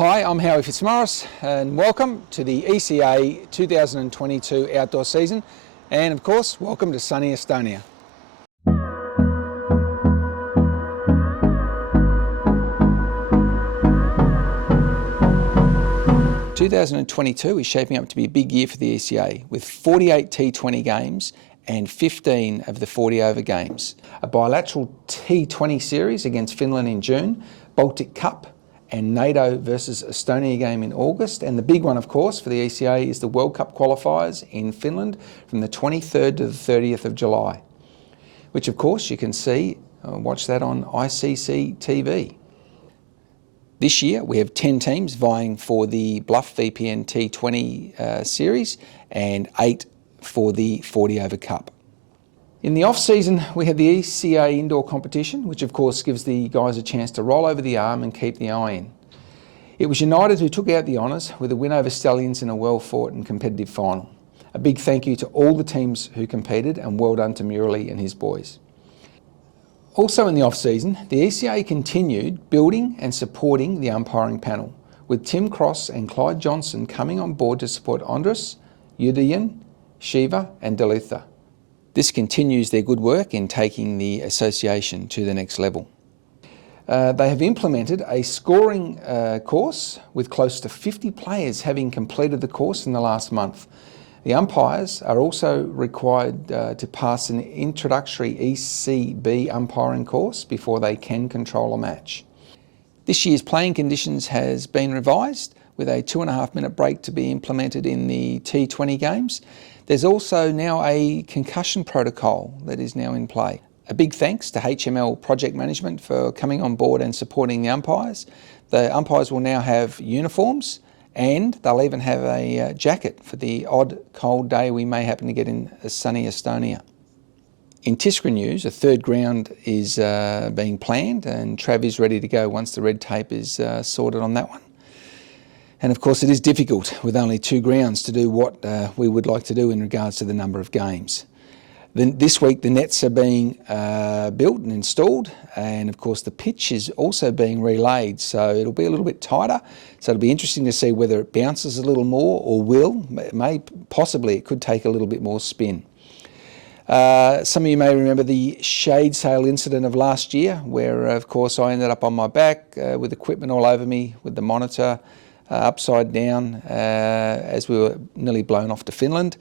Hi, I'm Howie Fitzmaurice and welcome to the ECA 2022 outdoor season, and of course welcome to sunny Estonia. – 2022 is shaping up to be a big year for the ECA with 48 T20 games and 15 of the 40 over games. A bilateral T20 series against Finland in June, Baltic Cup and NATO versus Estonia game in August, and the big one of course for the ECA is the World Cup qualifiers in Finland from the 23rd to the 30th of July, which of course you can see, watch that on ICC TV. This year we have 10 teams vying for the Bluff VPN T20 series and 8 for the 40 over cup. In the off-season, we have the ECA indoor competition, which of course gives the guys a chance to roll over the arm and keep the eye in. It was United who took out the honours with a win over Stallions in a well-fought and competitive final. A big thank you to all the teams who competed, and well done to Murali and his boys. Also in the off-season, the ECA continued building and supporting the umpiring panel, with Tim Cross and Clyde Johnson coming on board to support Andres, Udayan, Shiva and Dalitha. This continues their good work in taking the association to the next level. They have implemented a scoring course with close to 50 players having completed the course in the last month. The umpires are also required to pass an introductory ECB umpiring course before they can control a match. This year's playing conditions has been revised with a 2.5 minute break to be implemented in the T20 games. There's also now a concussion protocol that is now in play. A big thanks to HML Project Management for coming on board and supporting the umpires. The umpires will now have uniforms and they'll even have a jacket for the odd cold day we may happen to get in sunny Estonia. In Tiskra news, a third ground is being planned and Trav is ready to go once the red tape is sorted on that one. And of course it is difficult with only 2 grounds to do what we would like to do in regards to the number of games. Then this week the nets are being built and installed, and of course the pitch is also being relayed, so it'll be a little bit tighter. So it'll be interesting to see whether it bounces a little more or will. Possibly it could take a little bit more spin. Some of you may remember the shade sail incident of last year where of course I ended up on my back with equipment all over me with the monitor upside down as we were nearly blown off to Finland.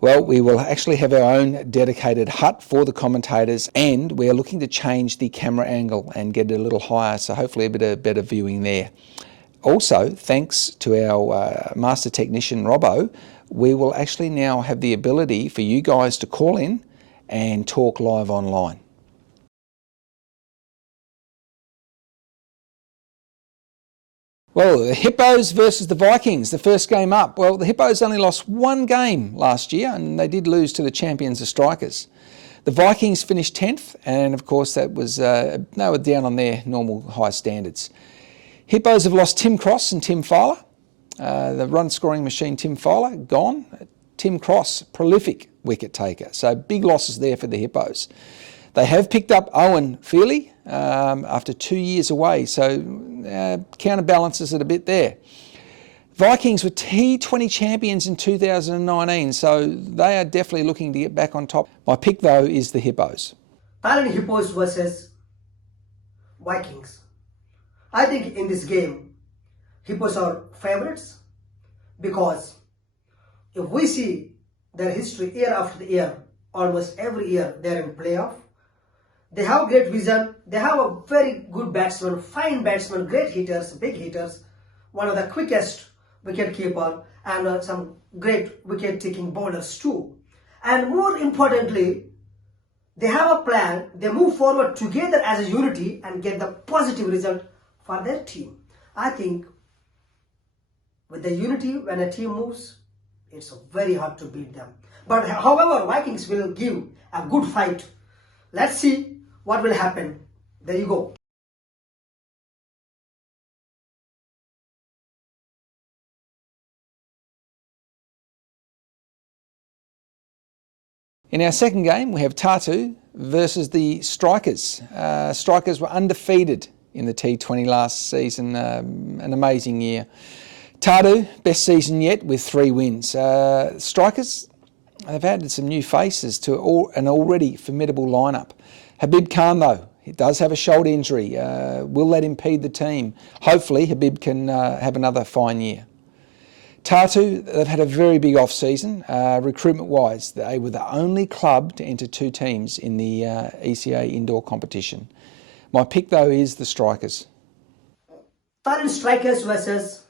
Well, we will actually have our own dedicated hut for the commentators, and we are looking to change the camera angle and get it a little higher, so hopefully a bit of better viewing there. Also, thanks to our master technician Robbo, we will actually now have the ability for you guys to call in and talk live online. Well, the Hippos versus the Vikings, the first game up. Well, the Hippos only lost 1 game last year and they did lose to the champions, the Strikers. The Vikings finished 10th and of course that was, they were down on their normal high standards. Hippos have lost Tim Cross and Tim Fowler. The run scoring machine Tim Fowler, gone. Tim Cross, prolific wicket taker. So big losses there for the Hippos. They have picked up Owen Feely after 2 years away, so counterbalances it a bit there. Vikings were T20 champions in 2019, so they are definitely looking to get back on top. My pick though is the Hippos. Thailand Hippos versus Vikings. I think in this game, Hippos are favorites because if we see their history year after year, almost every year they are in playoff. They have great vision, they have a very good batsman, fine batsman, great hitters, big hitters, one of the quickest wicket keeper and some great wicket taking bowlers too. And more importantly, they have a plan, they move forward together as a unity and get the positive result for their team. I think with the unity, when a team moves, it's very hard to beat them. But however, Vikings will give a good fight. Let's see what will happen. There you go. In our second game, we have Tatu versus the Strikers. Strikers were undefeated in the T20 last season. An amazing year. Tatu, best season yet with 3 wins. Strikers, they've added some new faces to an already formidable lineup. Habib Khan, though, he does have a shoulder injury. Will that impede the team? Hopefully, Habib can have another fine year. Tatu, they've had a very big off-season. Recruitment-wise, they were the only club to enter 2 teams in the ECA indoor competition. My pick, though, is the Strikers. Thailand Strikers versus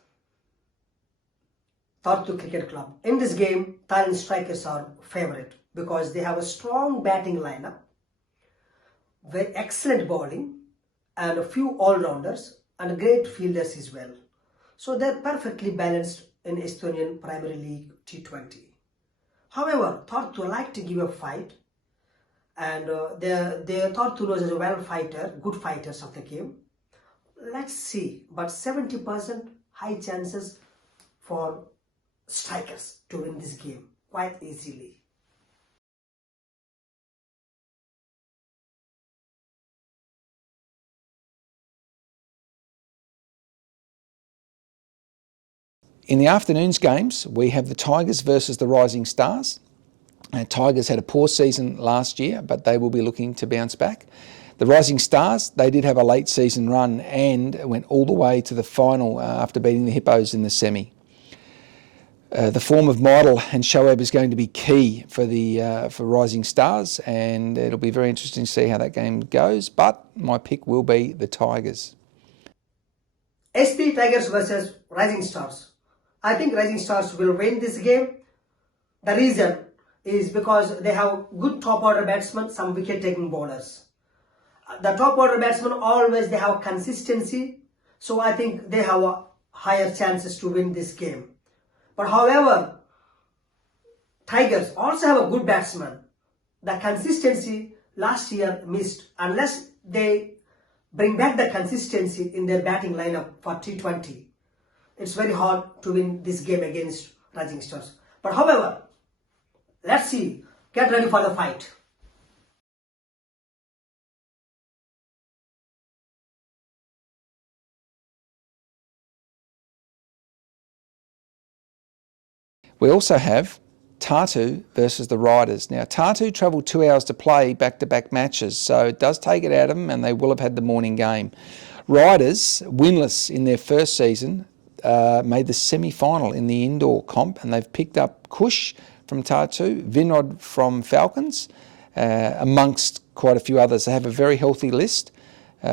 Tatu Cricket Club. In this game, Thailand Strikers are favourite because they have a strong batting lineup, very excellent bowling, and a few all-rounders and great fielders as well. So they're perfectly balanced in Estonian Premier League T20. However, Tatu like to give a fight, and they Tatu knows as a well fighter, good fighters of the game. Let's see, but 70% high chances for Strikers to win this game quite easily. In the afternoon's games, we have the Tigers versus the Rising Stars. Tigers had a poor season last year, but they will be looking to bounce back. The Rising Stars, they did have a late season run and went all the way to the final after beating the Hippos in the semi. The form of Meidel and Shoaib is going to be key for Rising Stars, and it'll be very interesting to see how that game goes, but my pick will be the Tigers. ST Tigers versus Rising Stars. I think Rising Stars will win this game. The reason is because they have good top order batsmen, some wicket taking bowlers. The top order batsmen always they have consistency, so I think they have a higher chances to win this game. But however, Tigers also have a good batsman. The consistency last year missed. Unless they bring back the consistency in their batting lineup for T20, it's very hard to win this game against Rising Stars. But however, let's see. Get ready for the fight. We also have Tatu versus the Riders. Now, Tatu travelled 2 hours to play back-to-back matches, so it does take it out of them, and they will have had the morning game. Riders, winless in their first season, made the semi-final in the indoor comp, and they've picked up Kush from Tatu, Vinod from Falcons, amongst quite a few others. They have a very healthy list,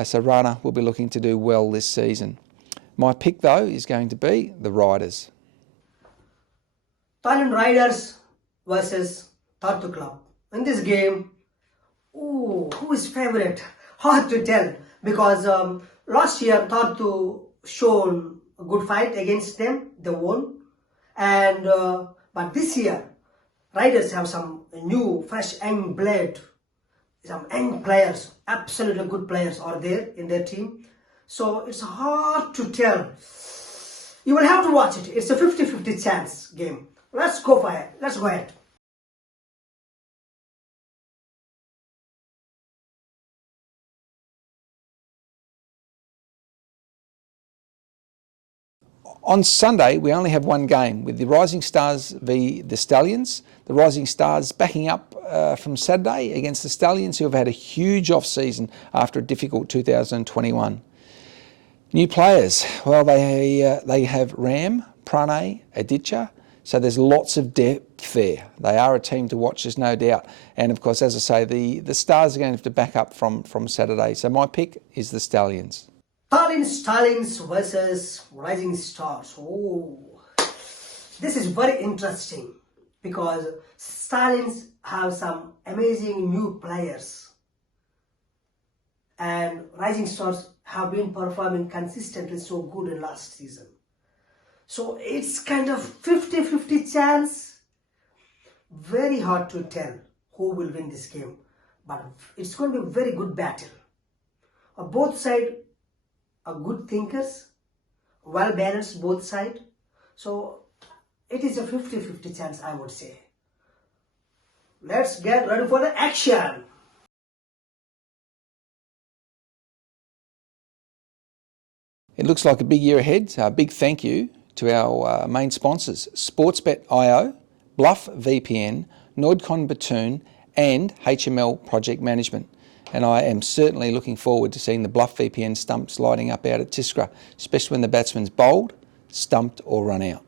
so Rana will be looking to do well this season. My pick, though, is going to be the Riders. Thailand Riders versus Tatu Club. In this game, who is favourite? Hard to tell, because last year Tatu shown a good fight against them, they won, and but this year Riders have some new, fresh, young blood, some young players, absolutely good players are there in their team. So it's hard to tell. You will have to watch it. It's a 50-50 chance game. Let's go for it. Let's go ahead. On Sunday, we only have one game with the Rising Stars v the Stallions. The Rising Stars backing up from Saturday against the Stallions, who have had a huge off-season after a difficult 2021. New players, well, they have Ram, Pranay, Aditya, so there's lots of depth there. They are a team to watch, there's no doubt. And of course, as I say, the Stars are going to have to back up from Saturday. So my pick is the Stallions. Stallions versus Rising Stars. Oh, this is very interesting because Stallions have some amazing new players, and Rising Stars have been performing consistently so good in last season. So it's kind of 50-50 chance. Very hard to tell who will win this game, but it's going to be a very good battle. Both sides are good thinkers, well balanced both sides. So it is a 50-50 chance, I would say. Let's get ready for the action. It looks like a big year ahead. A big thank you to our main sponsors, Sportsbet.io, Bluff VPN, Nordcon Batoon and HML Project Management. And I am certainly looking forward to seeing the Bluff VPN stumps lighting up out at Tiskra, especially when the batsman's bowled, stumped or run out.